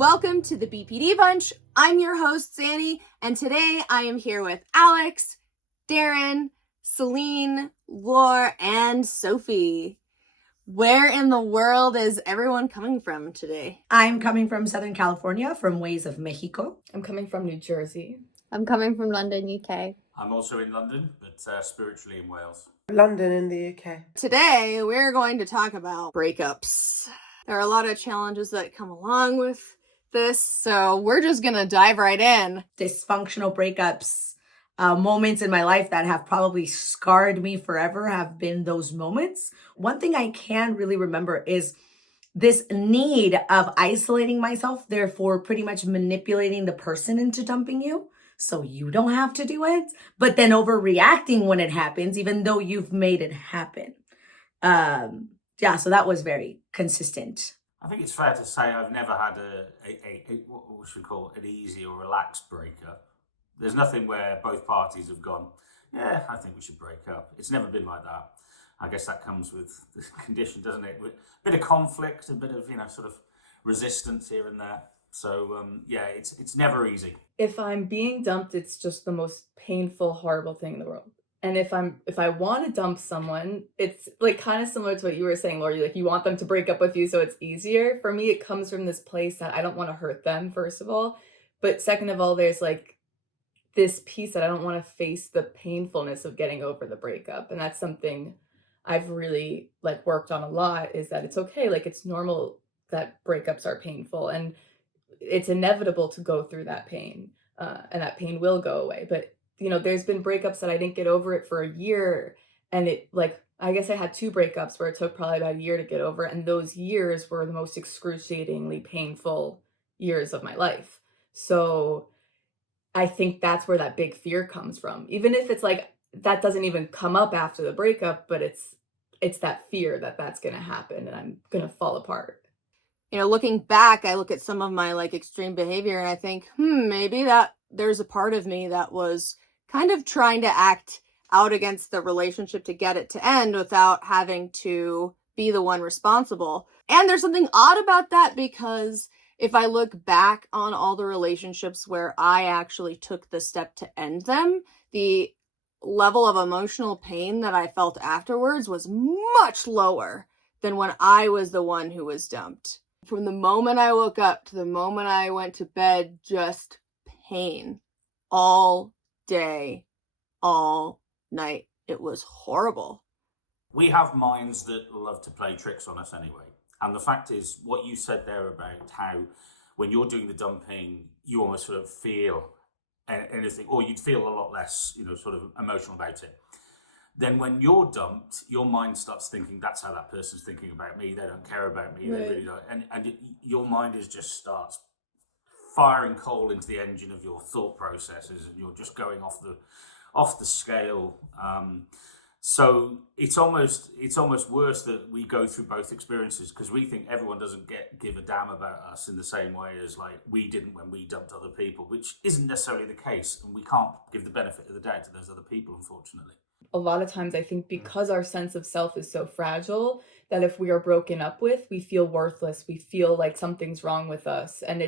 Welcome to the BPD Bunch. I'm your host, Xannie, and today I am here with Alex, Darren, Céline, Laura, and Sophie. Where in the world is everyone coming from today? I'm coming from Southern California, from Ways of Mexico. I'm coming from New Jersey. I'm coming from London, UK. I'm also in London, but spiritually in Wales. London in the UK. Today, we're going to talk about breakups. There are a lot of challenges that come along with this, so we're just gonna dive right in. Dysfunctional breakups, moments in my life that have probably scarred me forever have been those moments. One thing I can really remember is this need of isolating myself, therefore pretty much manipulating the person into dumping you so you don't have to do it, but then overreacting when it happens, even though you've made it happen. So that was very consistent. I think it's fair to say I've never had a what we should call an easy or relaxed breakup. There's nothing where both parties have gone, yeah, I think we should break up. It's never been like that. I guess that comes with the condition, doesn't it? A bit of conflict, a bit of, sort of resistance here and there. So, it's never easy. If I'm being dumped, it's just the most painful, horrible thing in the world. And if I want to dump someone, it's like kind of similar to what you were saying, Laura. You want them to break up with you so it's easier. For me, it comes from this place that I don't want to hurt them, first of all. But second of all, there's like this piece that I don't want to face the painfulness of getting over the breakup. And that's something I've really worked on a lot, is that it's okay. It's normal that breakups are painful and it's inevitable to go through that pain, and that pain will go away. But there's been breakups that I didn't get over it for a year. And I guess I had 2 breakups where it took probably about a year to get over. And those years were the most excruciatingly painful years of my life. So I think that's where that big fear comes from. Even if it's that doesn't even come up after the breakup, but it's that fear that that's going to happen and I'm going to fall apart. Looking back, I look at some of my extreme behavior and I think, maybe that there's a part of me that was kind of trying to act out against the relationship to get it to end without having to be the one responsible. And there's something odd about that, because if I look back on all the relationships where I actually took the step to end them, the level of emotional pain that I felt afterwards was much lower than when I was the one who was dumped. From the moment I woke up to the moment I went to bed, just pain all day, all night. It was horrible. We have minds that love to play tricks on us anyway. And the fact is, what you said there about how when you're doing the dumping, you almost sort of feel anything, or you'd feel a lot less, sort of emotional about it. Then when you're dumped, your mind starts thinking, that's how that person's thinking about me. They don't care about me. Right. They really don't. And your mind just starts firing coal into the engine of your thought processes, and you're just going off the scale. So it's almost worse that we go through both experiences, because we think everyone doesn't give a damn about us in the same way as we didn't when we dumped other people, which isn't necessarily the case, and we can't give the benefit of the doubt to those other people, unfortunately. A lot of times I think because our sense of self is so fragile, that if we are broken up with, we feel worthless. We feel like something's wrong with us. And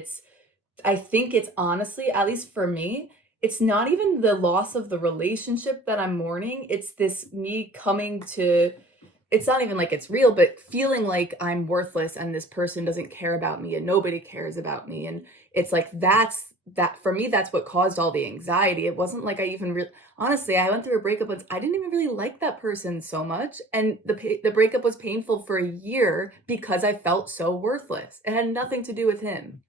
I think it's honestly, at least for me, it's not even the loss of the relationship that I'm mourning. It's this me coming to, it's not even it's real, but feeling like I'm worthless and this person doesn't care about me and nobody cares about me. And it's that for me, that's what caused all the anxiety. It wasn't I even honestly, I went through a breakup once. I didn't even really like that person so much. And the breakup was painful for a year because I felt so worthless. It had nothing to do with him.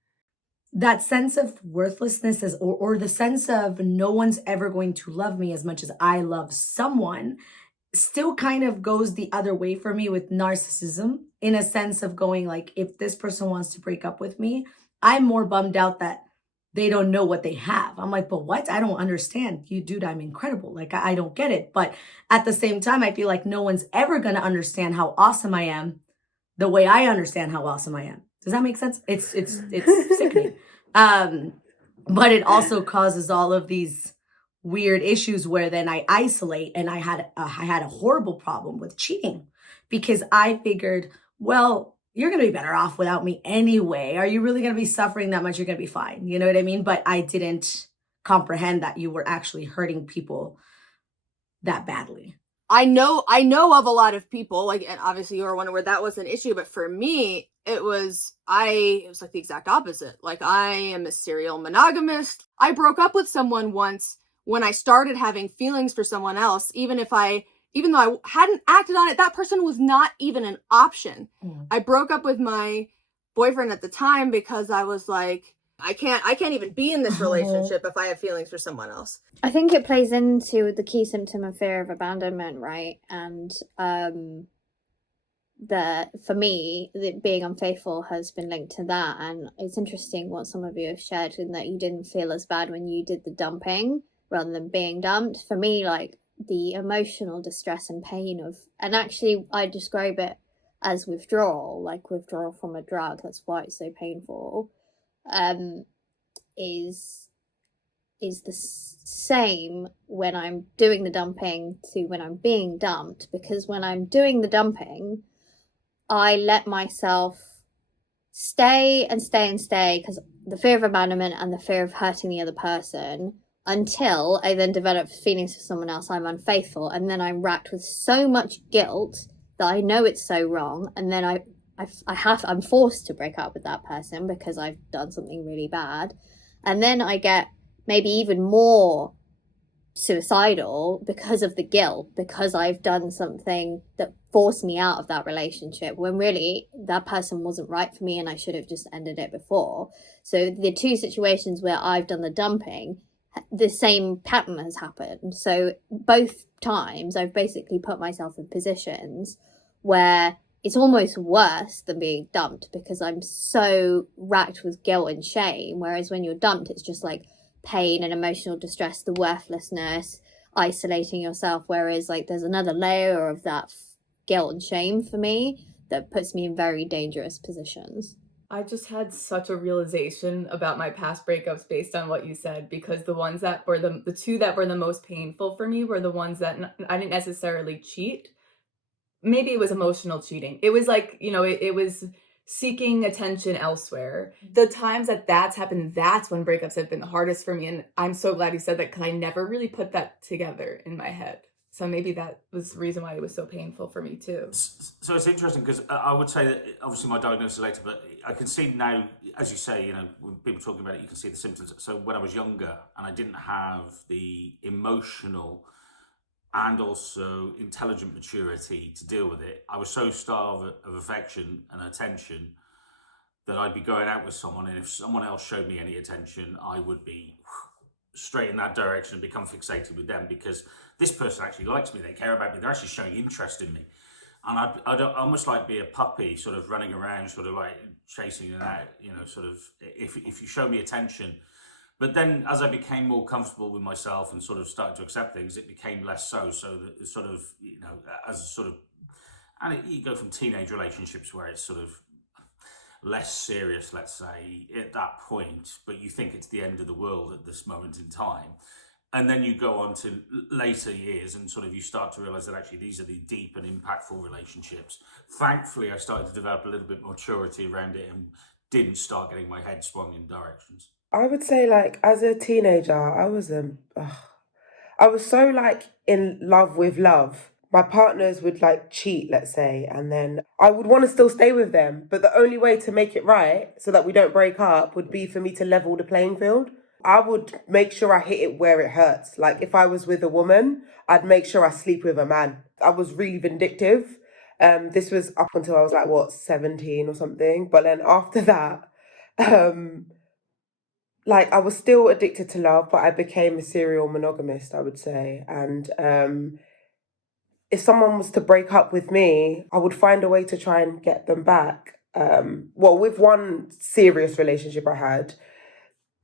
That sense of worthlessness or the sense of no one's ever going to love me as much as I love someone still kind of goes the other way for me with narcissism, in a sense of going if this person wants to break up with me, I'm more bummed out that they don't know what they have. I'm but what? I don't understand. You, dude, I'm incredible. I don't get it. But at the same time, I feel no one's ever going to understand how awesome I am the way I understand how awesome I am. Does that make sense? It's sickening. But it also causes all of these weird issues where then I isolate, and I had a horrible problem with cheating, because I figured, well, you're going to be better off without me anyway. Are you really going to be suffering that much? You're going to be fine. You know what I mean? But I didn't comprehend that you were actually hurting people that badly. I know of a lot of people, like, and obviously you were one where that was an issue, but for me, it was like the exact opposite. Like, I am a serial monogamist. I broke up with someone once when I started having feelings for someone else, even though I hadn't acted on it, that person was not even an option. I broke up with my boyfriend at the time because I was like, I can't even be in this relationship if I have feelings for someone else. I think it plays into the key symptom of fear of abandonment, right? And for me, being unfaithful has been linked to that. And it's interesting what some of you have shared, in that you didn't feel as bad when you did the dumping rather than being dumped. For me, like, the emotional distress and pain and actually I describe it as withdrawal, like withdrawal from a drug. That's why it's so painful. Is the same when I'm doing the dumping to when I'm being dumped, because when I'm doing the dumping, I let myself stay because the fear of abandonment and the fear of hurting the other person, until I then develop feelings for someone else. I'm unfaithful, and then I'm racked with so much guilt that I know it's so wrong, and then I'm forced to break up with that person because I've done something really bad. And then I get maybe even more suicidal because of the guilt, because I've done something that forced me out of that relationship, when really that person wasn't right for me and I should have just ended it before. So the two situations where I've done the dumping, the same pattern has happened. So both times I've basically put myself in positions where it's almost worse than being dumped, because I'm so racked with guilt and shame. Whereas when you're dumped, it's just like pain and emotional distress, the worthlessness, isolating yourself. Whereas like there's another layer of that guilt and shame for me that puts me in very dangerous positions. I just had such a realization about my past breakups based on what you said, because the ones that were the two that were the most painful for me were the ones that I didn't necessarily cheat. Maybe it was emotional cheating. It was like, it was seeking attention elsewhere. The times that that's happened, that's when breakups have been the hardest for me. And I'm so glad you said that, because I never really put that together in my head. So maybe that was the reason why it was so painful for me too. So it's interesting, because I would say that obviously my diagnosis is later, but I can see now, as you say, when people talking about it, you can see the symptoms. So when I was younger and I didn't have the emotional and also intelligent maturity to deal with it, I was so starved of affection and attention that I'd be going out with someone, and if someone else showed me any attention, I would be straight in that direction and become fixated with them, because this person actually likes me, they care about me, they're actually showing interest in me. And I'd almost like be a puppy, sort of running around, sort of like chasing it out, sort of, if you show me attention. But then as I became more comfortable with myself and sort of started to accept things, it became less so. So that it's sort of, as a sort of, you go from teenage relationships where it's sort of less serious, let's say, at that point, but you think it's the end of the world at this moment in time. And then you go on to later years and sort of you start to realize that actually these are the deep and impactful relationships. Thankfully, I started to develop a little bit more maturity around it and didn't start getting my head swung in directions. I would say, like, as a teenager, I was so like in love with love. My partners would like cheat, let's say, and then I would want to still stay with them. But the only way to make it right so that we don't break up would be for me to level the playing field. I would make sure I hit it where it hurts. Like if I was with a woman, I'd make sure I sleep with a man. I was really vindictive. This was up until I was like, 17 or something. But then after that, like I was still addicted to love, but I became a serial monogamist, I would say. And if someone was to break up with me, I would find a way to try and get them back. With one serious relationship I had,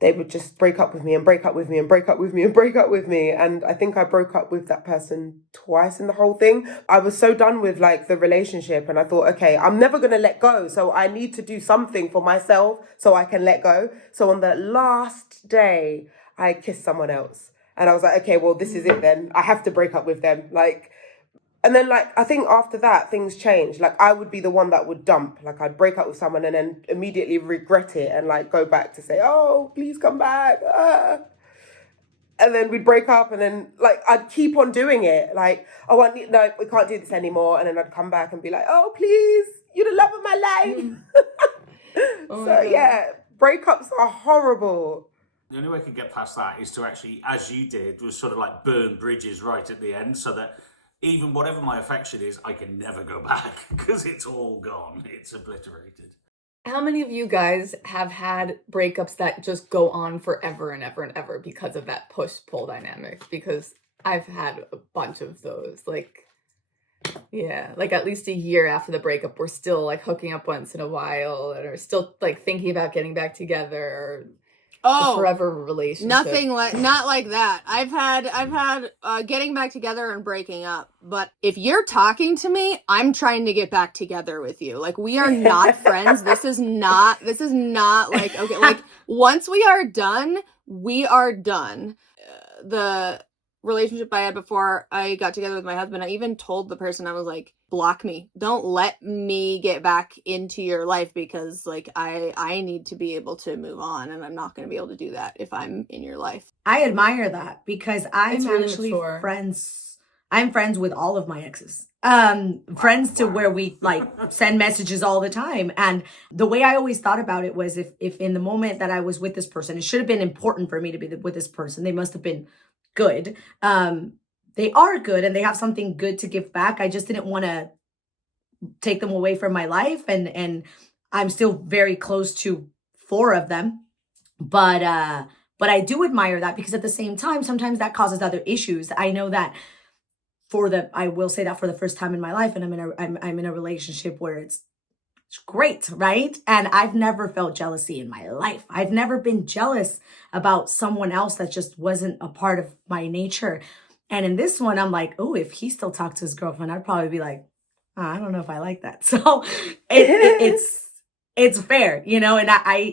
they would just break up with me and break up with me and break up with me and break up with me. And I think I broke up with that person twice in the whole thing. I was so done with like the relationship and I thought, okay, I'm never going to let go. So I need to do something for myself so I can let go. So on the last day, I kissed someone else. And I was like, okay, well, this is it then. I have to break up with them. Like, And then, like, I think after that, things changed. Like, I would be the one that would dump. Like, I'd break up with someone and then immediately regret it and, like, go back to say, oh, please come back. And then we'd break up and then, like, I'd keep on doing it. Like, oh, no, we can't do this anymore. And then I'd come back and be like, oh, please, you're the love of my life. Oh So, my God. yeah, breakups are horrible. The only way I can get past that is to actually, as you did, was sort of like burn bridges right at the end, so that even whatever my affection is, I can never go back because it's all gone. It's obliterated. How many of you guys have had breakups that just go on forever and ever and ever because of that push-pull dynamic? Because I've had a bunch of those. Like, yeah, like at least a year after the breakup, we're still like hooking up once in a while and are still like thinking about getting back together, or a forever relationship. Not like that. I've had getting back together and breaking up. But if you're talking to me, I'm trying to get back together with you. Like, we are not friends. This is not like, okay, like, once we are done, we are done. The relationship I had before I got together with my husband, I even told the person, I was like, block me. Don't let me get back into your life, because like I need to be able to move on, and I'm not going to be able to do that if I'm in your life. I admire that, because I'm really actually mature. I'm friends with all of my exes. Friends to where we like send messages all the time. And the way I always thought about it was, if in the moment that I was with this person, it should have been important for me to be with this person. They must have been good. They are good and they have something good to give back. I just didn't want to take them away from my life. And I'm still very close to 4 of them. But I do admire that, because at the same time, sometimes that causes other issues. I know that I will say that for the first time in my life, and I'm in a relationship where it's great, right? And I've never felt jealousy in my life. I've never been jealous about someone else that just wasn't a part of my nature. And in this one, I'm like, oh, if he still talked to his girlfriend, I'd probably be like, oh, I don't know if I like that. So it's fair, you know, and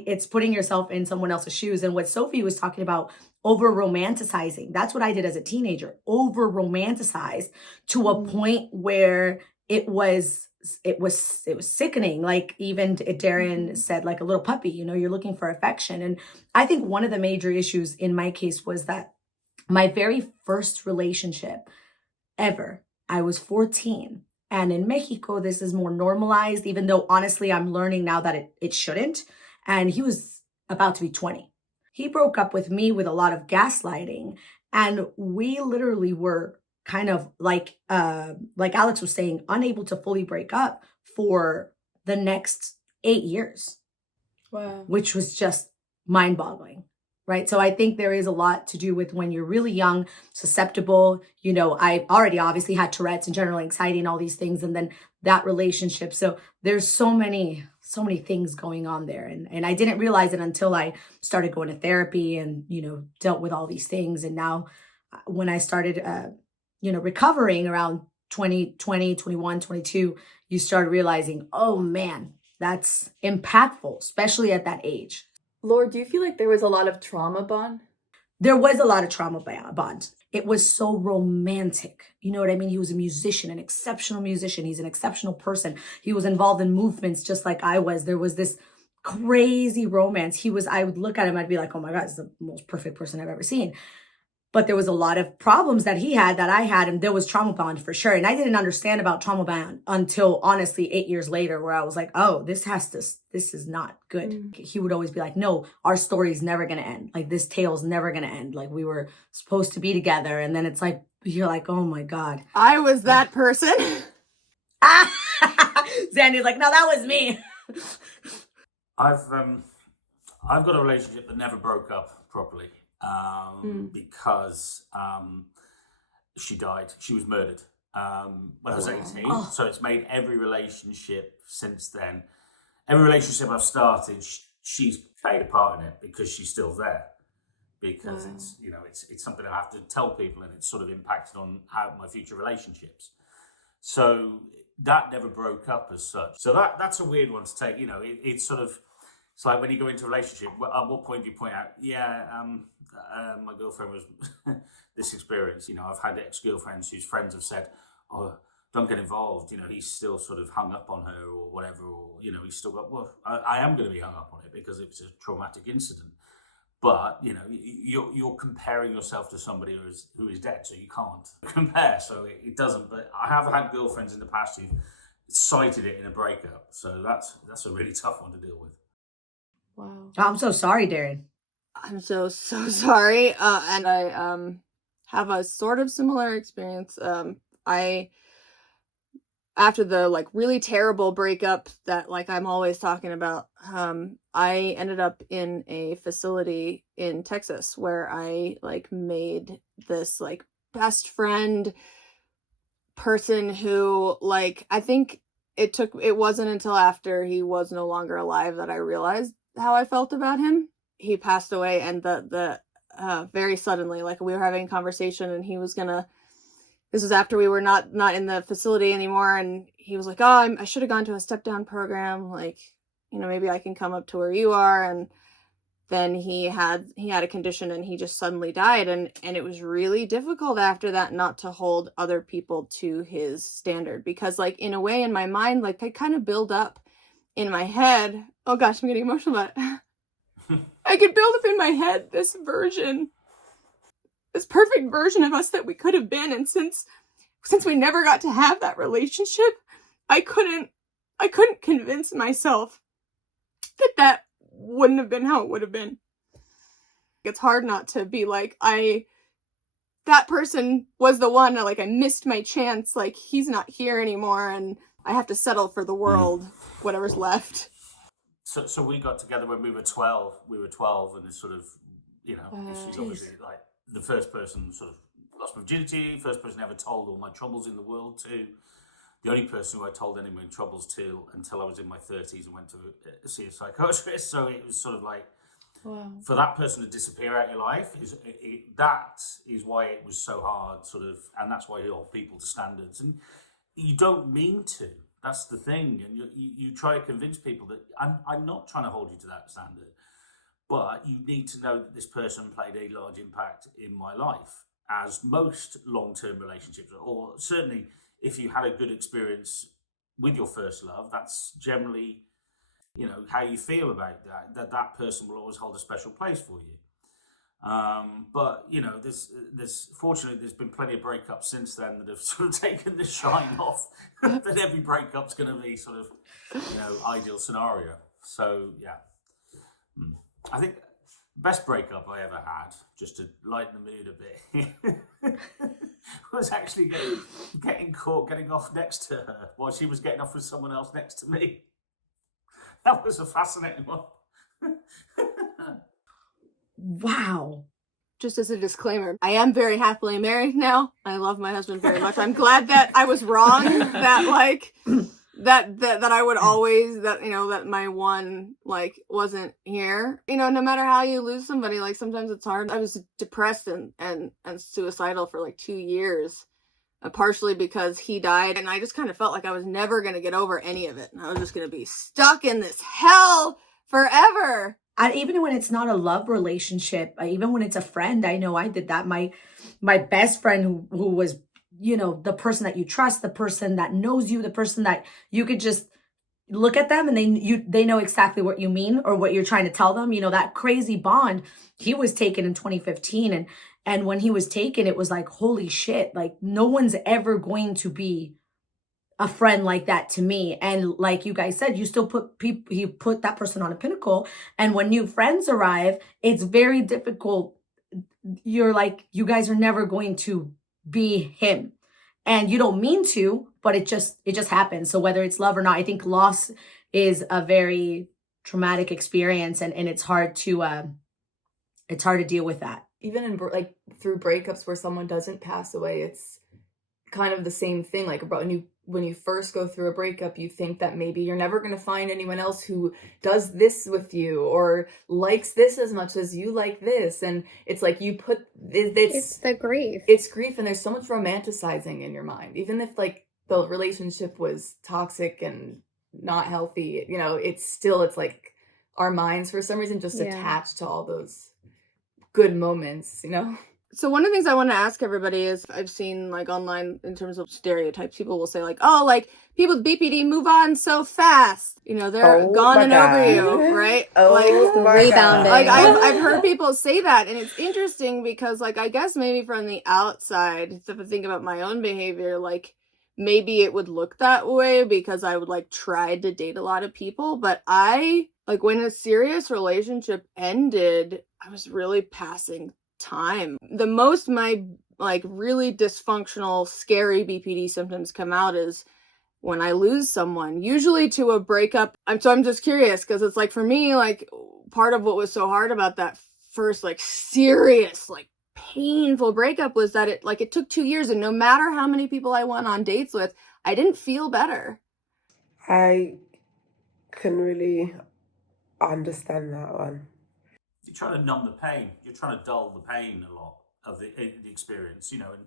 it's putting yourself in someone else's shoes. And what Sophie was talking about, over romanticizing, that's what I did as a teenager, over romanticize to a point where it was sickening. Like, even Darren said, like a little puppy, you know, you're looking for affection. And I think one of the major issues in my case was that my very first relationship ever, I was 14. And in Mexico, this is more normalized, even though honestly, I'm learning now that it shouldn't. And he was about to be 20. He broke up with me with a lot of gaslighting. And we literally were kind of like Alex was saying, unable to fully break up for the next 8 years. Wow. Which was just mind-boggling. Right. So I think there is a lot to do with when you're really young, susceptible. You know, I already obviously had Tourette's and general anxiety and all these things. And then that relationship. So there's so many things going on there. And I didn't realize it until I started going to therapy and, you know, dealt with all these things. And now when I started, recovering around 2020, 21, 22, you start realizing, oh man, that's impactful, especially at that age. Laura, do you feel like there was a lot of trauma bond? There was a lot of trauma bond. It was so romantic. You know what I mean? He was a musician, an exceptional musician. He's an exceptional person. He was involved in movements just like I was. There was this crazy romance. I would look at him, I'd be like, oh my God, he's the most perfect person I've ever seen. But there was a lot of problems that he had that I had, and there was trauma bond for sure. And I didn't understand about trauma bond until honestly 8 years later, where I was like, oh, this is not good. He would always be like, no, our story's never going to end. Like, this tale's never going to end. Like, we were supposed to be together. And then it's like, you're like, oh my God. I was that person. Xannie's like, no, that was me. I've got a relationship that never broke up properly. Because she died. She was murdered when I was 18. Oh. So it's made every relationship since then. Every relationship I've started, she's played a part in it because she's still there. Because it's something I have to tell people, and it's sort of impacted on how my future relationships. So that never broke up as such. So that's a weird one to take. You know, it's like when you go into a relationship, at what point do you point out, my girlfriend was this experience. You know, I've had ex-girlfriends whose friends have said, oh, don't get involved. He's still sort of hung up on her or whatever, or he's still got. Well, I am going to be hung up on it because it's a traumatic incident. But you're comparing yourself to somebody who is dead, so you can't compare. So it doesn't. But I have had girlfriends in the past who've cited it in a breakup, so that's a really tough one to deal with. Wow. I'm so sorry, Darren. I'm so sorry. And I have a sort of similar experience. I after the like really terrible breakup that like I'm always talking about, I ended up in a facility in Texas where I like made this like best friend person who like I think it wasn't until after he was no longer alive that I realized how I felt about him. He passed away, and the very suddenly, like we were having a conversation and he was gonna, this was after we were not in the facility anymore, and he was like, oh, I should have gone to a step down program, like maybe I can come up to where you are. And then he had a condition and he just suddenly died, and it was really difficult after that not to hold other people to his standard, because like in a way in my mind, like I kind of build up in my head, oh gosh, I'm getting emotional about it. I could build up in my head this perfect version of us that we could have been, and since we never got to have that relationship, I couldn't convince myself that wouldn't have been how it would have been. It's hard not to be like, that person was the one, like I missed my chance, like he's not here anymore and I have to settle for the world, whatever's left. So we got together when we were 12. We were 12, and it's sort of, she's obviously like the first person sort of lost my virginity, first person ever told all my troubles in the world to, the only person who I told any of my troubles to until I was in my 30s and went to see a psychiatrist. So it was sort of like, wow. For that person to disappear out of your life, that is why it was so hard, sort of, and that's why you hold people to standards. And you don't mean to. That's the thing, and you try to convince people that I'm not trying to hold you to that standard, but you need to know that this person played a large impact in my life, as most long-term relationships, or certainly if you had a good experience with your first love, that's generally, how you feel about that person will always hold a special place for you. But fortunately there's been plenty of breakups since then that have sort of taken the shine off that every breakup's going to be sort of ideal scenario. So yeah, I think best breakup I ever had, just to lighten the mood a bit, was actually getting caught getting off next to her while she was getting off with someone else next to me. That was a fascinating one. Wow. Just as a disclaimer, I am very happily married now. I love my husband very much. I'm glad that I was wrong, that like that I would always, that my one like wasn't here. No matter how you lose somebody, like sometimes it's hard. I was depressed and suicidal for like 2 years, partially because he died, and I just kind of felt like I was never going to get over any of it, and I was just going to be stuck in this hell forever. And even when it's not a love relationship, even when it's a friend, I know I did that. My best friend who was, the person that you trust, the person that knows you, the person that you could just look at them and they know exactly what you mean or what you're trying to tell them. That crazy bond. He was taken in 2015, and when he was taken, it was like, holy shit, like no one's ever going to be a friend like that to me. And like you guys said, you still he put that person on a pinnacle. And when new friends arrive, it's very difficult. You're like, you guys are never going to be him, and you don't mean to, but it just happens. So whether it's love or not, I think loss is a very traumatic experience, and it's hard to deal with that. Even in through breakups where someone doesn't pass away, it's kind of the same thing. Like when you first go through a breakup, you think that maybe you're never going to find anyone else who does this with you or likes this as much as you like this. And it's like you put it's the grief. It's grief, and there's so much romanticizing in your mind. Even if like the relationship was toxic and not healthy, it's like our minds for some reason just attached to all those good moments, So one of the things I want to ask everybody is, I've seen like online in terms of stereotypes, people will say like, oh, like people with BPD move on so fast. You know, they're Oh gone my and over God. you, right? Oh Like, my Rebounding. like God. I've heard people say that, and it's interesting because like I guess maybe from the outside, if I think about my own behavior, like maybe it would look that way because I would like try to date a lot of people, but I like when a serious relationship ended, I was really passing time. The most my like really dysfunctional, scary BPD symptoms come out is when I lose someone, usually to a breakup. I'm just curious because it's like for me, like part of what was so hard about that first like serious, like painful breakup was that it took 2 years, and no matter how many people I went on dates with, I didn't feel better. I can really understand that one. You're trying to numb the pain. You're trying to dull the pain a lot of the experience, you know, and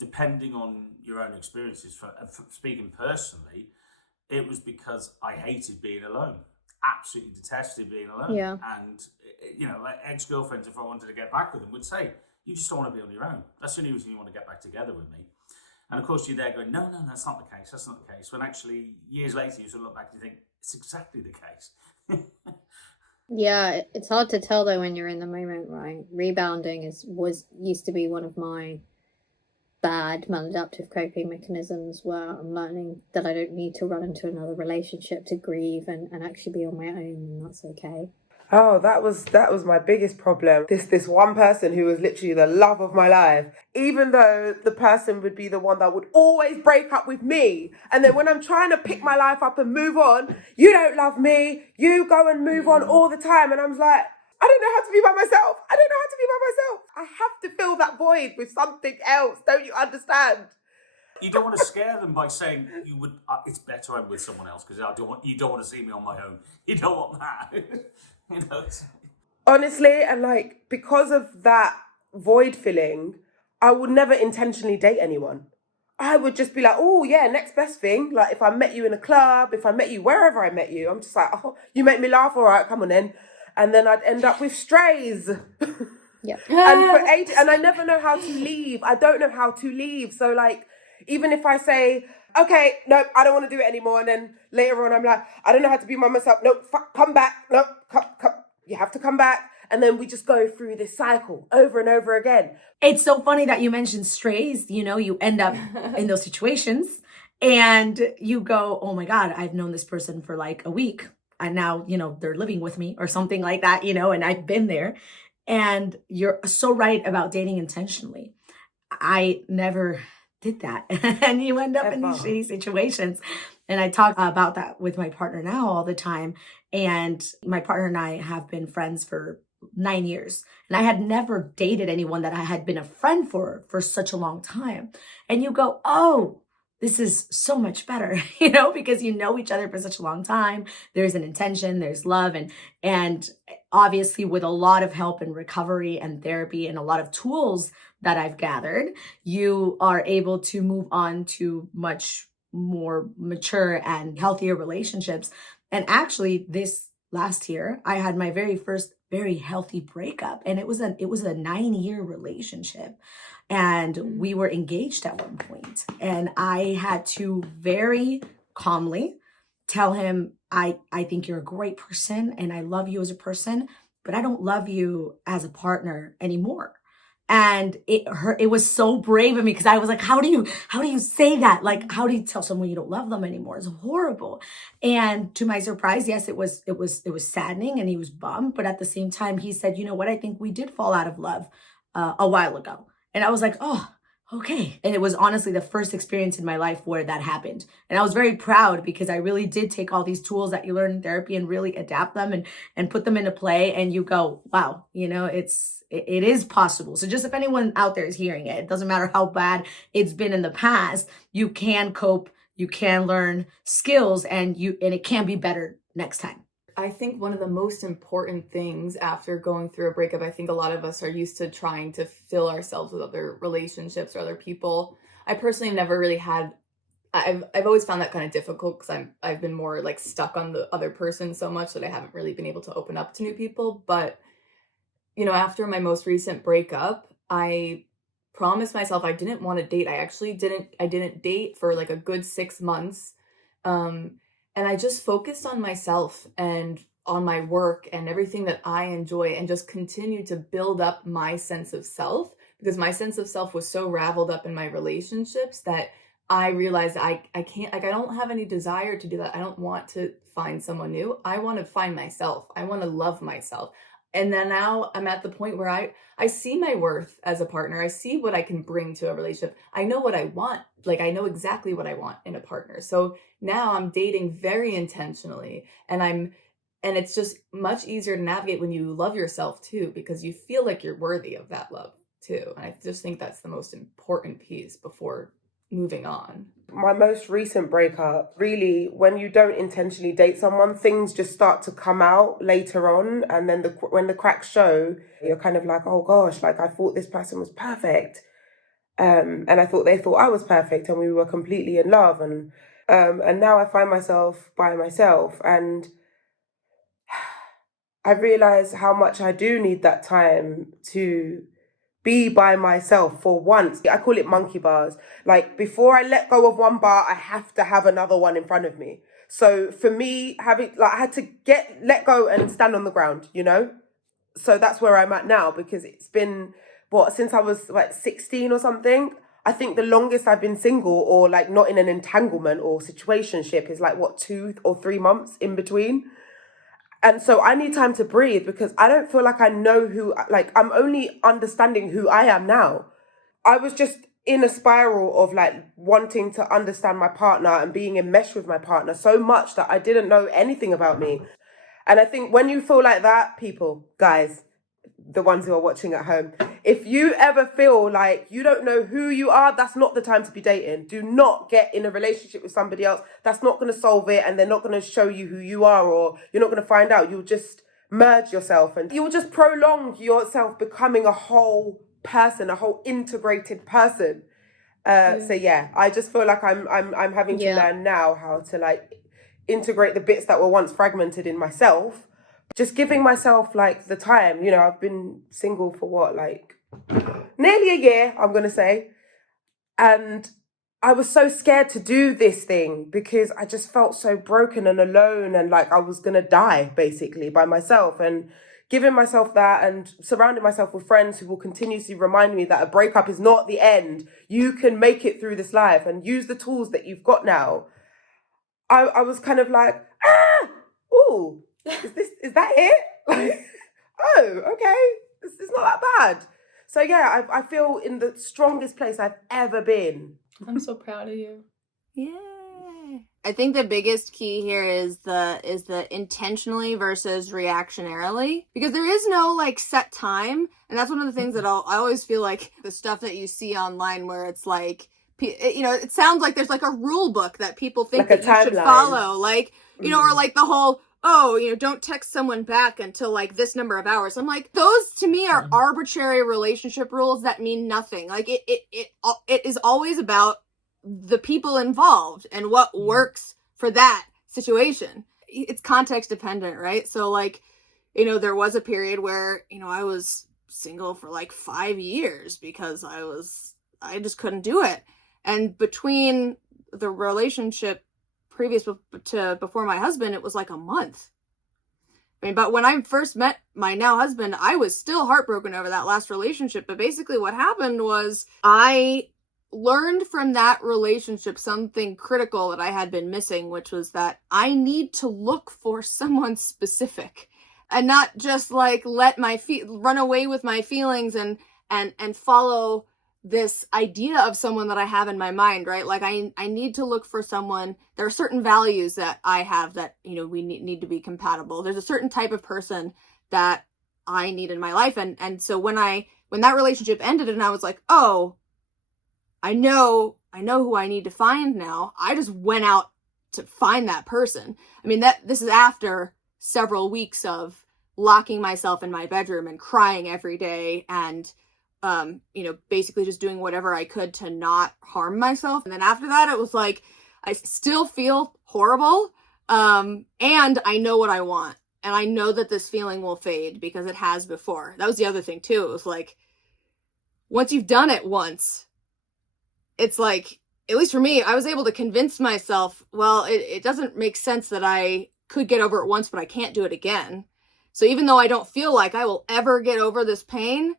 depending on your own experiences, for speaking personally, it was because I hated being alone. Absolutely detested being alone. Yeah. And, you know, like ex-girlfriends, if I wanted to get back with them, would say, you just don't want to be on your own. That's the only reason you want to get back together with me. And of course, you're there going, no, that's not the case. That's not the case. When actually, years later, you sort of look back and you think, it's exactly the case. Yeah, it's hard to tell though when you're in the moment, right? Rebounding used to be one of my bad maladaptive coping mechanisms, where I'm learning that I don't need to run into another relationship to grieve and actually be on my own, and that's okay. Oh, that was my biggest problem. This one person who was literally the love of my life, even though the person would be the one that would always break up with me. And then when I'm trying to pick my life up and move on, you don't love me. You go and move on all the time. And I'm like, I don't know how to be by myself. I don't know how to be by myself. I have to fill that void with something else. Don't you understand? You don't want to scare them by saying you would. It's better I'm with someone else because you don't want to see me on my own. You don't want that. You know. Honestly, and like because of that void filling, I would never intentionally date anyone. I would just be like, oh yeah, next best thing. Like if I met you in a club, if I met you wherever I met you, I'm just like, oh, you make me laugh, all right, come on then. And then I'd end up with strays. Yeah. And for ages, and I never know how to leave. I don't know how to leave. So like, even if I say, okay, nope, I don't want to do it anymore, and then later on I'm like, I don't know how to be by myself. Nope, come back. Nope, come. You have to come back. And then we just go through this cycle over and over again. It's so funny that you mentioned strays. You know, you end up in those situations and you go, oh my God, I've known this person for like a week. And now, you know, they're living with me or something like that, you know, and I've been there. And you're so right about dating intentionally. I never did that. And you end up in these Ever. shitty situations. And I talk about that with my partner now all the time. And my partner and I have been friends for 9 years. And I had never dated anyone that I had been a friend for such a long time. And you go, oh, this is so much better, you know, because you know each other for such a long time. There's an intention, there's love, and obviously with a lot of help and recovery and therapy and a lot of tools that I've gathered, you are able to move on to much more mature and healthier relationships. And actually this last year, I had my very first very healthy breakup, and it was a 9-year relationship. And we were engaged at one point, and I had to very calmly tell him, I think you're a great person and I love you as a person, but I don't love you as a partner anymore. And it was so brave of me, because I was like, how do you say that? Like, how do you tell someone you don't love them anymore? It's horrible. And to my surprise, yes, it was saddening, and he was bummed, but at the same time he said, you know what, I think we did fall out of love a while ago. And I was like, oh, okay. And it was honestly the first experience in my life where that happened. And I was very proud, because I really did take all these tools that you learn in therapy and really adapt them and put them into play. And you go, wow, you know, it is possible. So just if anyone out there is hearing it, it doesn't matter how bad it's been in the past, you can cope, you can learn skills, and it can be better next time. I think one of the most important things after going through a breakup, I think a lot of us are used to trying to fill ourselves with other relationships or other people. I personally have never really had, I've always found that kind of difficult, because I've been more like stuck on the other person so much that I haven't really been able to open up to new people. But, you know, after my most recent breakup, I promised myself I didn't want to date. I didn't date for like a good 6 months. And I just focused on myself and on my work and everything that I enjoy, and just continued to build up my sense of self, because my sense of self was so raveled up in my relationships that I realized I can't, like, I don't have any desire to do that. I don't want to find someone new. I want to find myself. I want to love myself. And then now I'm at the point where I see my worth as a partner. I see what I can bring to a relationship. I know what I want. Like, I know exactly what I want in a partner. So now I'm dating very intentionally, and it's just much easier to navigate when you love yourself too, because you feel like you're worthy of that love too. And I just think that's the most important piece before moving on. My most recent breakup, really, when you don't intentionally date someone, things just start to come out later on. And then when the cracks show, you're kind of like, oh gosh, like I thought this person was perfect. And I thought they thought I was perfect, and we were completely in love. And now I find myself by myself, and I realize how much I do need that time to be by myself for once. I call it monkey bars. Like, before I let go of one bar, I have to have another one in front of me. So for me, I had to let go and stand on the ground, you know? So that's where I'm at now, because it's been, since I was like 16 or something. I think the longest I've been single, or like not in an entanglement or situationship, is like 2 or 3 months in between. And so I need time to breathe, because I don't feel like I know I'm only understanding who I am now. I was just in a spiral of like wanting to understand my partner and being enmeshed with my partner so much that I didn't know anything about me. And I think when you feel like that, people, guys, the ones who are watching at home, if you ever feel like you don't know who you are, that's not the time to be dating. Do not get in a relationship with somebody else. That's not going to solve it, and they're not going to show you who you are, or you're not going to find out. You'll just merge yourself, and you'll just prolong yourself becoming a whole person, a whole integrated person. So yeah, I just feel like I'm having to learn now how to like integrate the bits that were once fragmented in myself. Just giving myself like the time. I've been single for like nearly a year, I'm gonna say, and I was so scared to do this thing because I just felt so broken and alone, and like I was gonna die basically by myself. And giving myself that, and surrounding myself with friends who will continuously remind me that a breakup is not the end. You can make it through this life, and use the tools that you've got now. I was kind of like, ooh, is that it? Like, oh, okay, it's not that bad. So yeah, I feel in the strongest place I've ever been. I'm so proud of you. Yeah. I think the biggest key here is the intentionally versus reactionarily, because there is no like set time. And that's one of the things that I always feel like the stuff that you see online where it's like, it sounds like there's like a rule book that people think like that you should follow. Like, or like the whole, don't text someone back until like this number of hours. I'm like, those to me are arbitrary relationship rules that mean nothing. Like it is always about the people involved and what works for that situation. It's context dependent, right? So like, there was a period where, I was single for like 5 years because I just couldn't do it. And between the relationship previous to before my husband, it was like a month. I mean, but when I first met my now husband, I was still heartbroken over that last relationship. But basically what happened was I learned from that relationship something critical that I had been missing, which was that I need to look for someone specific and not just like let my run away with my feelings and follow this idea of someone that I have in my mind, right? Like I need to look for someone. There are certain values that I have that, we need to be compatible. There's a certain type of person that I need in my life. And so when that relationship ended and I was like, oh, I know who I need to find now. I just went out to find that person. I mean, this is after several weeks of locking myself in my bedroom and crying every day and basically just doing whatever I could to not harm myself. And then after that, it was like, I still feel horrible. And I know what I want. And I know that this feeling will fade because it has before. That was the other thing too. It was like, once you've done it once, it's like, at least for me, I was able to convince myself, well, it doesn't make sense that I could get over it once, but I can't do it again. So even though I don't feel like I will ever get over this pain,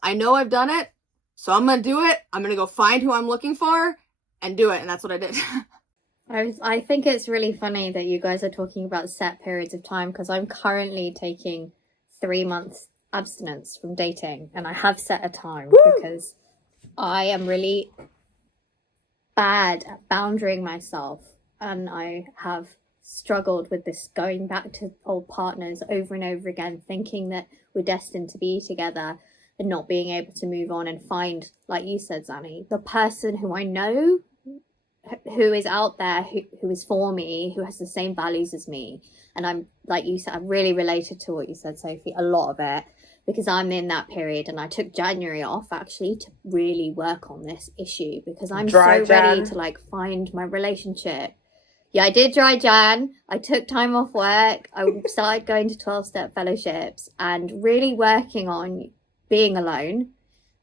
I know I've done it. So I'm going to do it. I'm going to go find who I'm looking for and do it. And that's what I did. I think it's really funny that you guys are talking about set periods of time, because I'm currently taking 3 months abstinence from dating, and I have set a time because I am really bad at boundarying myself, and I have struggled with this going back to old partners over and over again, thinking that we're destined to be together and not being able to move on and find, like you said, Xannie, the person who I know who is out there, who is for me, who has the same values as me. And I'm, like you said, I'm really related to what you said, Sophie, a lot of it, because I'm in that period, and I took January off actually to really work on this issue, because I'm ready to like find my relationship. Yeah, I did dry Jan. I took time off work. I started going to 12-step fellowships and really working on being alone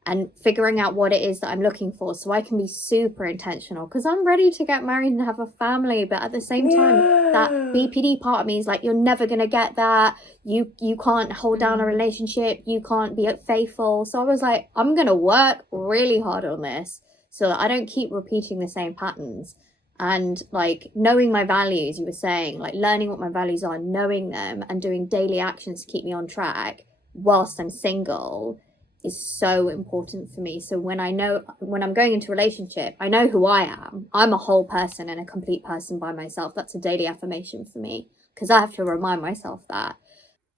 and figuring out what it is that I'm looking for, so I can be super intentional, because I'm ready to get married and have a family. But at the same time, that BPD part of me is like, you're never going to get that. You can't hold down a relationship. You can't be faithful. So I was like, I'm going to work really hard on this so that I don't keep repeating the same patterns. And like knowing my values, you were saying, like learning what my values are, knowing them, and doing daily actions to keep me on track whilst I'm single is so important for me. So when I'm going into a relationship, I know who I am. I'm a whole person and a complete person by myself. That's a daily affirmation for me, because I have to remind myself that.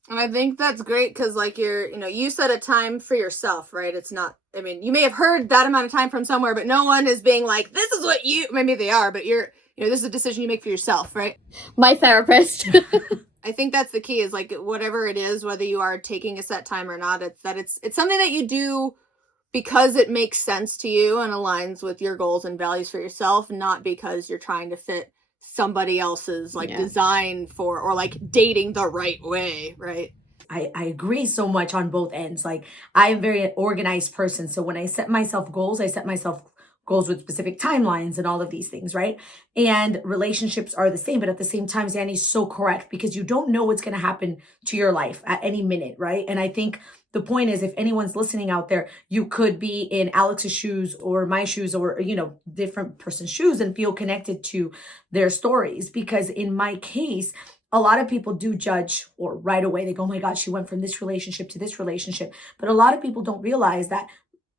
And I think that's great, because like you set a time for yourself, right? It's not, I mean, you may have heard that amount of time from somewhere, but no one is being like, this is what maybe they are, but this is a decision you make for yourself, right? My therapist. I think that's the key, is like whatever it is, whether you are taking a set time or not, it's something that you do because it makes sense to you and aligns with your goals and values for yourself, not because you're trying to fit somebody else's like design for, or like dating the right way, right? I agree so much on both ends. Like, I am very an organized person. So when I set myself goals, I set myself goals with specific timelines and all of these things, right? And relationships are the same. But at the same time, Xannie's so correct, because you don't know what's going to happen to your life at any minute, right? And I think the point is, if anyone's listening out there, you could be in Alex's shoes or my shoes, or, different person's shoes, and feel connected to their stories. Because in my case, a lot of people do judge, or right away they go, oh my God, she went from this relationship to this relationship. But a lot of people don't realize that,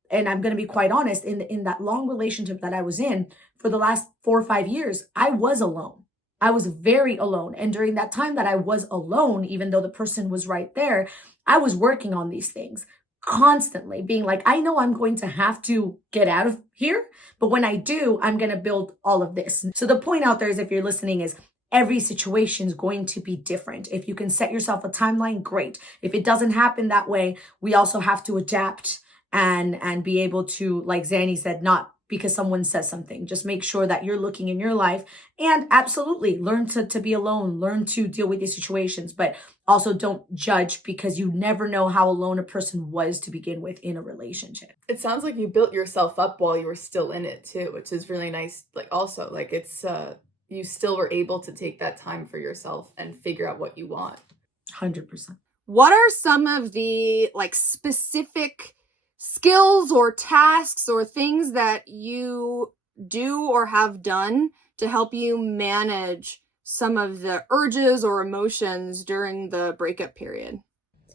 and I'm going to be quite honest, in that long relationship that I was in for the last 4 or 5 years, I was alone. I was very alone. And during that time that I was alone, even though the person was right there, I was working on these things constantly, being like, I know I'm going to have to get out of here, but when I do, I'm going to build all of this. So the point out there is, if you're listening, is every situation is going to be different. If you can set yourself a timeline, great. If it doesn't happen that way, we also have to adapt and be able to, like Xannie said, not because someone says something. Just make sure that you're looking in your life, and absolutely learn to be alone, learn to deal with these situations, but also don't judge, because you never know how alone a person was to begin with in a relationship. It sounds like you built yourself up while you were still in it too, which is really nice. Like also, like it's you still were able to take that time for yourself and figure out what you want. 100%. What are some of the like specific skills or tasks or things that you do or have done to help you manage some of the urges or emotions during the breakup period?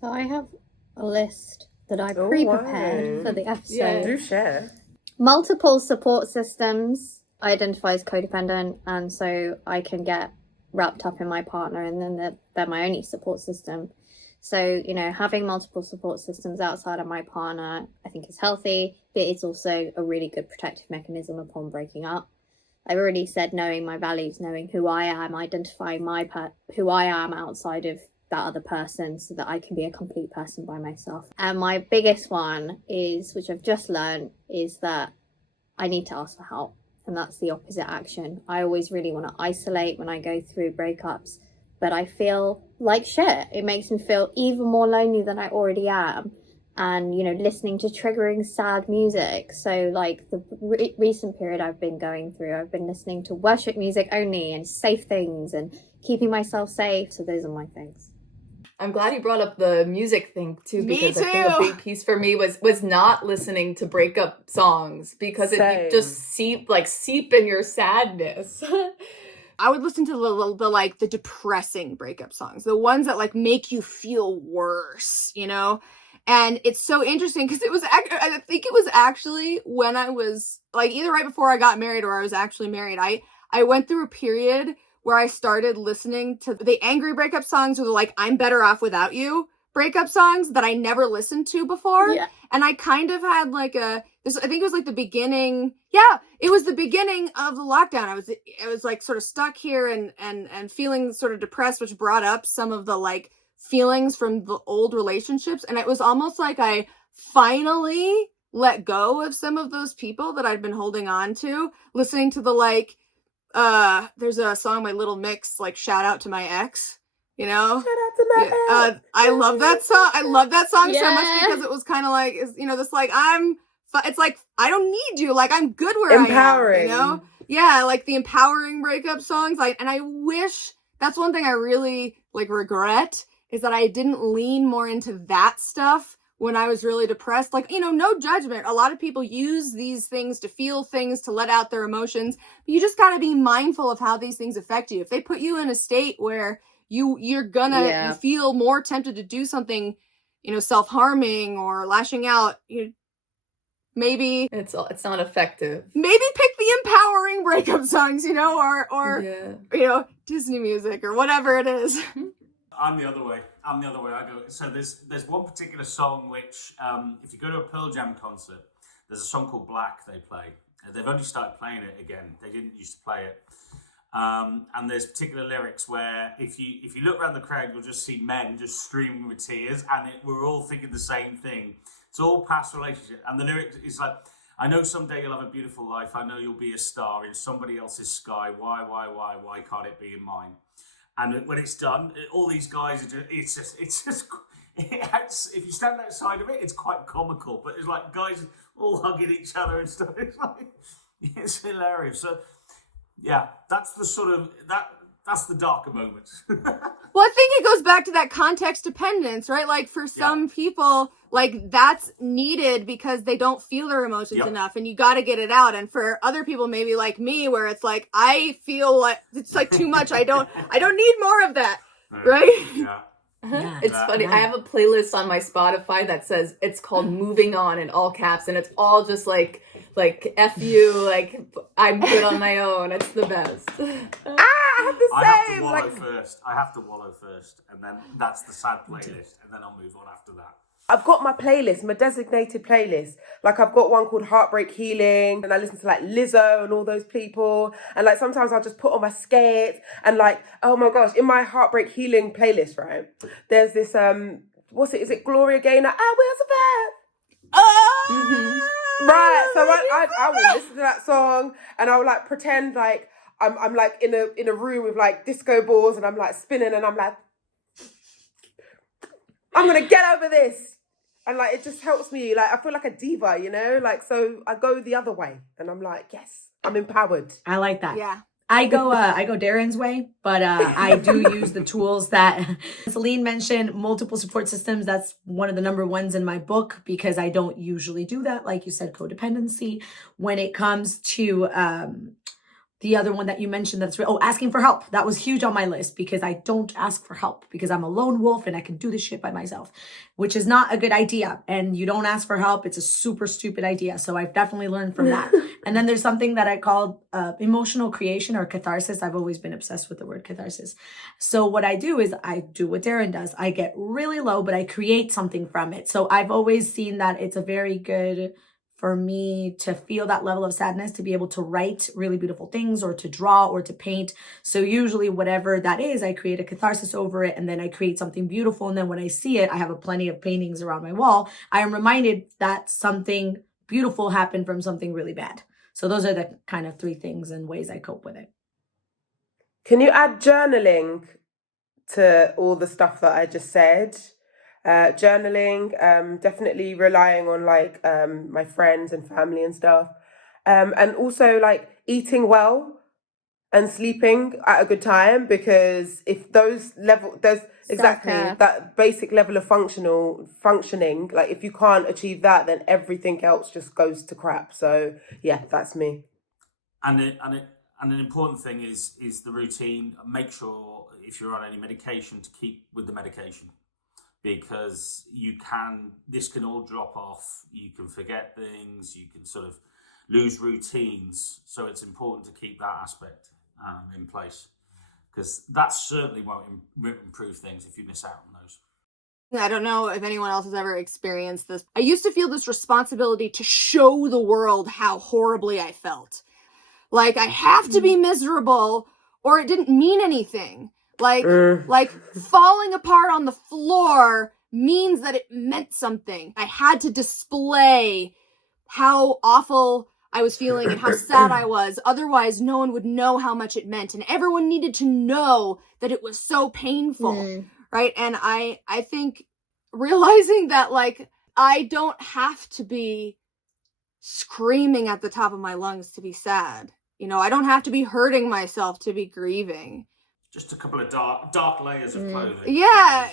So I have a list that I pre-prepared for the episode. Yeah, do share. Multiple support systems. I identify as codependent, and so I can get wrapped up in my partner, and then they're my only support system. So, having multiple support systems outside of my partner, I think is healthy, but it's also a really good protective mechanism upon breaking up. I've already said knowing my values, knowing who I am, identifying who I am outside of that other person, so that I can be a complete person by myself. And my biggest one is, which I've just learned, is that I need to ask for help. And that's the opposite action. I always really want to isolate when I go through breakups, but I feel like shit. It makes me feel even more lonely than I already am. and listening to triggering sad music. So like the recent period I've been going through, I've been listening to worship music only and safe things and keeping myself safe. So those are my things. I'm glad you brought up the music thing too, because I think a big piece for me was not listening to breakup songs, because it just seep in your sadness. I would listen to the depressing breakup songs, the ones that like make you feel worse, And it's so interesting because I think it was actually when I was like either right before I got married or I was actually married. I went through a period where I started listening to the angry breakup songs or the like I'm better off without you breakup songs that I never listened to before. Yeah. And I kind of had like I think it was like the beginning. Yeah, it was the beginning of the lockdown. I was like sort of stuck here and feeling sort of depressed, which brought up some of the like feelings from the old relationships. And it was almost like I finally let go of some of those people that I'd been holding on to, listening to the like, there's a song by Little Mix, like shout out to my ex, Shout out to my ex. I love that song. I love that song so much Yeah. because it was kind of like, this like, it's like, I don't need you. Like, I'm good where Empowering. I am, Yeah, like the empowering breakup songs. And I wish, that's one thing I really like regret, is that I didn't lean more into that stuff when I was really depressed. Like, no judgment. A lot of people use these things to feel things, to let out their emotions. But you just got to be mindful of how these things affect you. If they put you in a state where you're gonna you feel more tempted to do something, self-harming or lashing out, maybe it's not effective. Maybe pick the empowering breakup songs, or Disney music or whatever it is. I'm the other way. I go. So there's one particular song which, if you go to a Pearl Jam concert, there's a song called Black they play. They've only started playing it again. They didn't used to play it. And there's particular lyrics where if you look around the crowd, you'll just see men just streaming with tears, and we're all thinking the same thing. It's all past relationship, and the lyric is like, I know someday you'll have a beautiful life. I know you'll be a star in somebody else's sky. Why can't it be in mine? And when it's done, all these guys are just, if you stand outside of it, it's quite comical, but it's like guys all hugging each other and stuff. It's like, it's hilarious. So yeah, that's the sort of, that's the darker moments. Well, I think it goes back to that context dependence, right? Like for some people, like that's needed because they don't feel their emotions enough and you got to get it out. And for other people, maybe like me, where it's like, I feel like it's like too much. I don't need more of that. Right? Yeah. It's funny. I have a playlist on my Spotify that says it's called Moving On in all caps, and it's all just like F you, like I'm good on my own. It's the best. I have the same. I have to wallow first, and then that's the sad playlist, and then I'll move on after that. I've got my playlist, my designated playlist. Like I've got one called Heartbreak Healing, and I listen to like Lizzo and all those people. And like sometimes I'll just put on my skates and like, oh my gosh, in my Heartbreak Healing playlist, right? There's this what's it? Is it Gloria Gaynor? I will survive. Oh. Right. So I will listen to that song and I will like pretend like I'm like in a room with like disco balls and I'm like spinning and I'm like, I'm gonna get over this. And like it just helps me, like I feel like a diva, like so I go the other way and I'm like, yes, I'm empowered. I like that. Yeah. I go Darren's way, but I do use the tools that Céline mentioned, multiple support systems. That's one of the number ones in my book because I don't usually do that. Like you said, codependency. When it comes to the other one that you mentioned, asking for help. That was huge on my list because I don't ask for help because I'm a lone wolf and I can do this shit by myself, which is not a good idea. And you don't ask for help. It's a super stupid idea. So I've definitely learned from that. And then there's something that I call emotional creation or catharsis. I've always been obsessed with the word catharsis. So what I do is I do what Darren does. I get really low, but I create something from it. So I've always seen that it's a very good for me to feel that level of sadness, to be able to write really beautiful things or to draw or to paint. So usually whatever that is, I create a catharsis over it and then I create something beautiful. And then when I see it, I have plenty of paintings around my wall. I am reminded that something beautiful happened from something really bad. So those are the kind of three things and ways I cope with it. Can you add journaling to all the stuff that I just said? Journaling, definitely relying on like my friends and family and stuff. And also like eating well and sleeping at a good time, because if there's exactly Self-care. that basic level of functioning, like if you can't achieve that, then everything else just goes to crap. So yeah, that's me. And an important thing is the routine. Make sure if you're on any medication to keep with the medication, because this can all drop off. You can forget things. You can sort of lose routines. So it's important to keep that aspect in place, because that certainly won't improve things if you miss out on those. I don't know if anyone else has ever experienced this. I used to feel this responsibility to show the world how horribly I felt. Like, I have to be miserable or it didn't mean anything. Like falling apart on the floor means that it meant something. I had to display how awful I was feeling and how sad I was. Otherwise, no one would know how much it meant. And everyone needed to know that it was so painful. Right? And I think realizing that, like, I don't have to be screaming at the top of my lungs to be sad. You know, I don't have to be hurting myself to be grieving. Just a couple of dark layers of clothing. Yeah.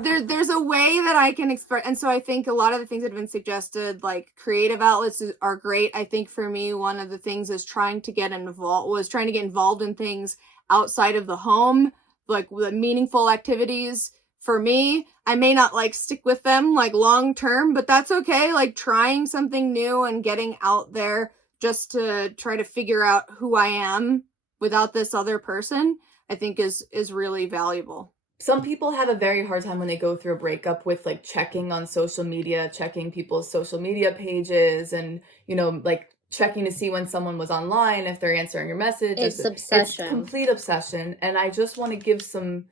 There's a way that I can express, and so I think a lot of the things that have been suggested, like creative outlets, are great. I think for me, one of the things is trying to get involved in things outside of the home, like the meaningful activities. For me, I may not like stick with them like long term, but that's okay. Like trying something new and getting out there just to try to figure out who I am without this other person, I think is really valuable. Some people have a very hard time when they go through a breakup with like checking on social media, checking people's social media pages, and, you know, like checking to see when someone was online, if they're answering your message. It's obsession. It's complete obsession. And I just want to give some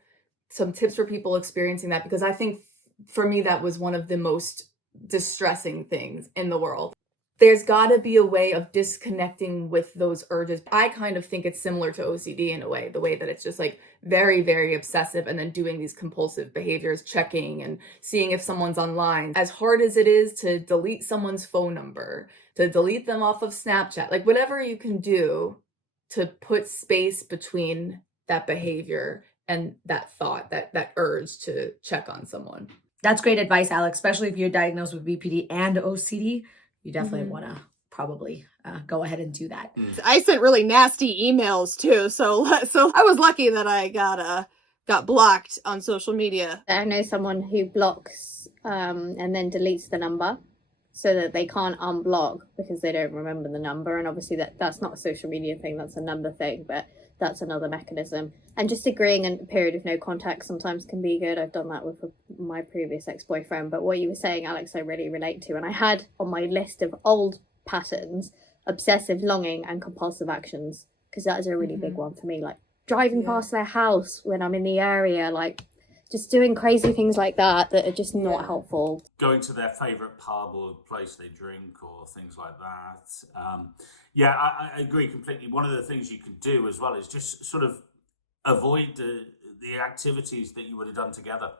tips for people experiencing that, because I think for me that was one of the most distressing things in the world. There's got to be a way of disconnecting with those urges. I kind of think it's similar to OCD in a way, the way that it's just like very, very obsessive, and then doing these compulsive behaviors, checking and seeing if someone's online. As hard as it is to delete someone's phone number, to delete them off of Snapchat, like whatever you can do to put space between that behavior and that thought, that urge to check on someone. That's great advice, Alex, especially if you're diagnosed with BPD and OCD. You definitely want to probably go ahead and do that. I sent really nasty emails too, so I was lucky that I got blocked on social media. I know someone who blocks and then deletes the number so that they can't unblock because they don't remember the number. And obviously that's not a social media thing, that's a number thing, but that's another mechanism. And just agreeing a period of no contact sometimes can be good. I've done that with my previous ex-boyfriend. But what you were saying, Alex, I really relate to. And I had on my list of old patterns, obsessive longing and compulsive actions, because that is a really big one for me. Like driving past their house when I'm in the area, like just doing crazy things like that are just not helpful. Going to their favourite pub or place they drink or things like that. Yeah, I agree completely. One of the things you can do as well is just sort of avoid the activities that you would have done together.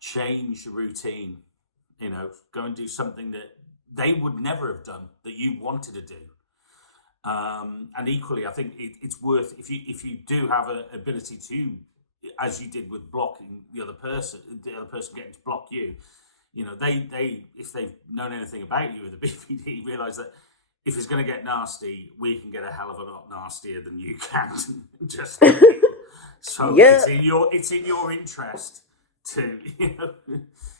Change the routine. You know, go and do something that they would never have done that you wanted to do. And equally, I think it's worth, if you do have an ability to, as you did with blocking the other person getting to block you, you know, they if they've known anything about you with the BPD, realise that if it's going to get nasty, we can get a hell of a lot nastier than you can. Just so it's in your interest to, you know,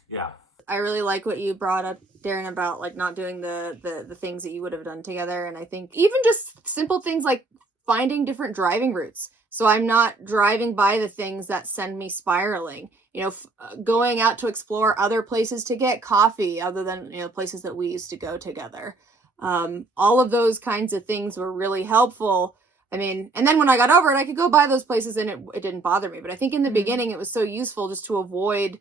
yeah. I really like what you brought up, Darren, about like not doing the things that you would have done together. And I think even just simple things like finding different driving routes. So I'm not driving by the things that send me spiraling, you know, going out to explore other places to get coffee other than, you know, places that we used to go together. All of those kinds of things were really helpful. I mean, and then when I got over it, I could go by those places and it didn't bother me. But I think in the beginning, it was so useful just to avoid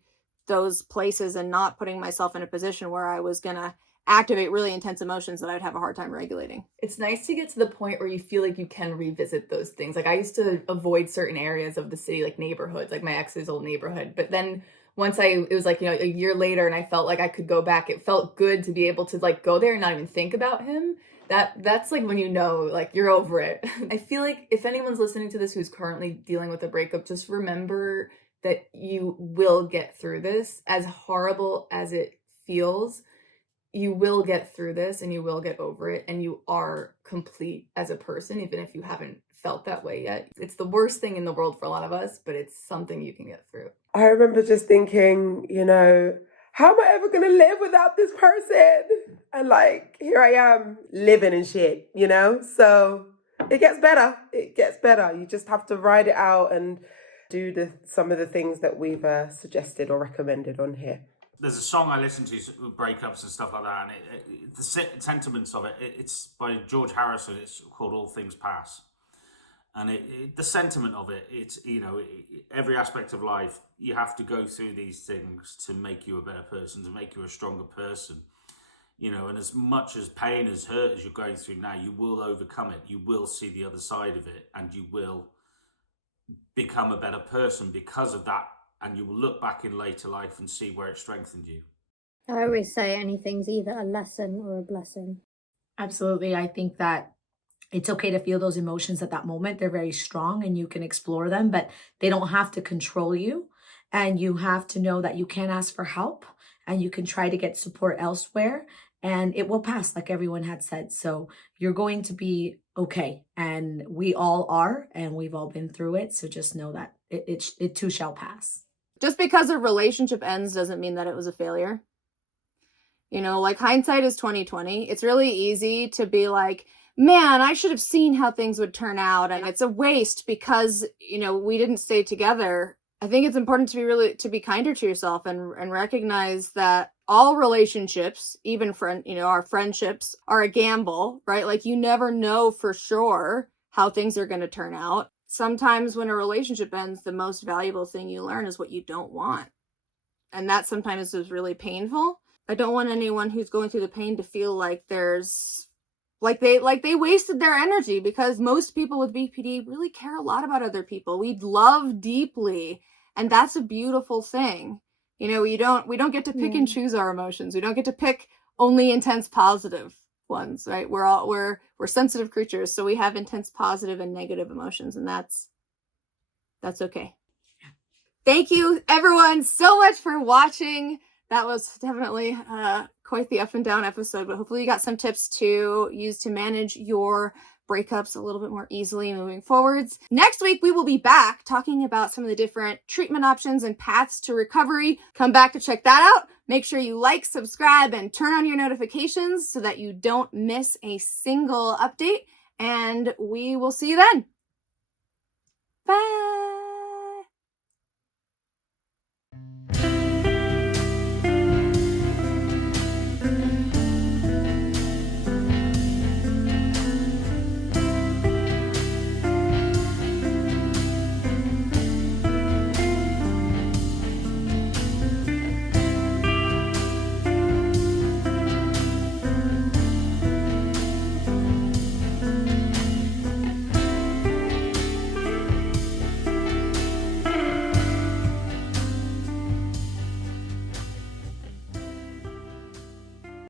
those places and not putting myself in a position where I was going to activate really intense emotions that I'd have a hard time regulating. It's nice to get to the point where you feel like you can revisit those things. Like I used to avoid certain areas of the city, like neighborhoods, like my ex's old neighborhood. But then once it was like, a year later and I felt like I could go back, it felt good to be able to like go there and not even think about him. That's like when like you're over it. I feel like if anyone's listening to this who's currently dealing with a breakup, just remember that you will get through this. As horrible as it feels, you will get through this and you will get over it, and you are complete as a person, even if you haven't felt that way yet. It's the worst thing in the world for a lot of us, but it's something you can get through. I remember just thinking, how am I ever going to live without this person? And like, here I am living and shit, So it gets better. It gets better. You just have to ride it out and do some of the things that we've suggested or recommended on here. There's a song I listen to, breakups and stuff like that, and the sentiments of it's by George Harrison. It's called All Things Pass. And the sentiment of it, it's, every aspect of life, you have to go through these things to make you a better person, to make you a stronger person. And as much as pain, as hurt as you're going through now, you will overcome it. You will see the other side of it, and you will become a better person because of that. And you will look back in later life and see where it strengthened you. I always say anything's either a lesson or a blessing. Absolutely. I think that it's okay to feel those emotions at that moment. They're very strong and you can explore them, but they don't have to control you. And you have to know that you can ask for help and you can try to get support elsewhere, and it will pass, like everyone had said. So you're going to be okay. And we all are, and we've all been through it. So just know that it too shall pass. Just because a relationship ends doesn't mean that it was a failure. Like hindsight is 20/20. It's really easy to be like, man, I should have seen how things would turn out, and it's a waste because, we didn't stay together. I think it's important to be kinder to yourself and recognize that all relationships, even our friendships, are a gamble, right? Like you never know for sure how things are going to turn out. Sometimes when a relationship ends, the most valuable thing you learn is what you don't want. And that sometimes is really painful. I don't want anyone who's going through the pain to feel like they wasted their energy, because most people with BPD really care a lot about other people. We love deeply, and that's a beautiful thing. We don't get to pick and choose our emotions. We don't get to pick only intense positive ones, right? We're sensitive creatures, so we have intense positive and negative emotions, and that's okay. Thank you everyone so much for watching. That was definitely quite the up and down episode, but hopefully you got some tips to use to manage your breakups a little bit more easily moving forwards. Next week, we will be back talking about some of the different treatment options and paths to recovery. Come back to check that out. Make sure you like, subscribe, and turn on your notifications so that you don't miss a single update. And we will see you then. Bye.